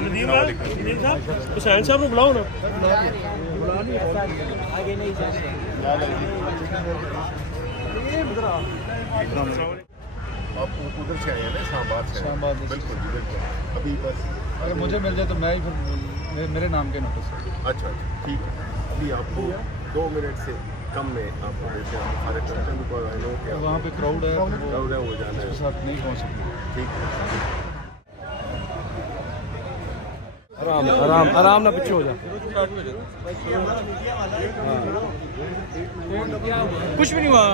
नदीम साहब हुसैन साहब ਨੂੰ ਬੁਲਾਓ ਨਾ आगे नहीं जाने आप उधर से आए हैं ना, शाहबाद से? शाहबाद से। बिल्कुल जी, बिल्कुल। अभी बस अगर मुझे मिल जाए तो मैं ही फिर मेरे नाम के नोटिस है। अच्छा ठीक है। अभी आपको 2 मिनट से कम में आपको देते हैं सारे कंटेंट को। वहाँ पे क्राउड है, क्राउड है, वो जाना उसके है। साथ नहीं पहुँच सकते। ठीक है। आराम आराम ना पीछे हो जा कुछ भी नहीं हुआ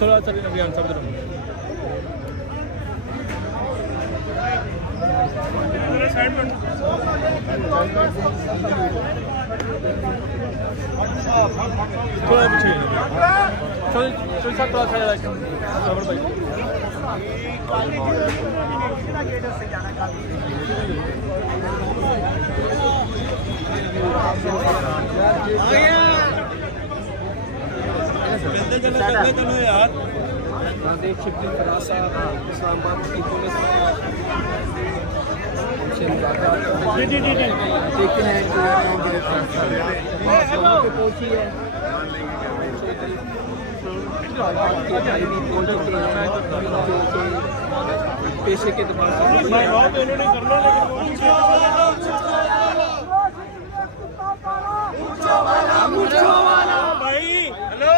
थोड़ा सा अभियान सब थोड़ा पीछे थोड़ा सा चलो यार देख छिपली इस्लामाबाद की पुलिस जी देखते हैं पहुंची है पैसे के दिमाग भाई हेलो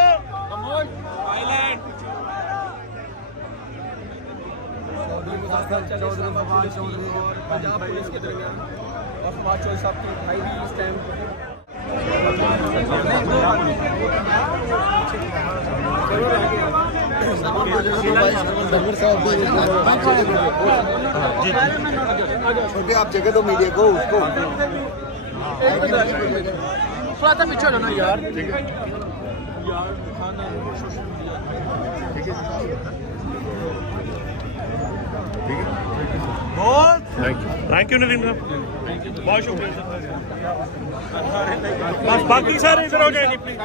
चौधरी और पंजाब पुलिस के दरमियान और समाज चौधरी साहब की भाई भी इस टाइम छोटे आप जगह तो मीडिया को उसको थोड़ा सा पीछे ना यार ठीक है। थैंक यू नदीम साहब बहुत शुक्रिया सर बस बाकी सारे इधर हो जाएंगे प्लीज।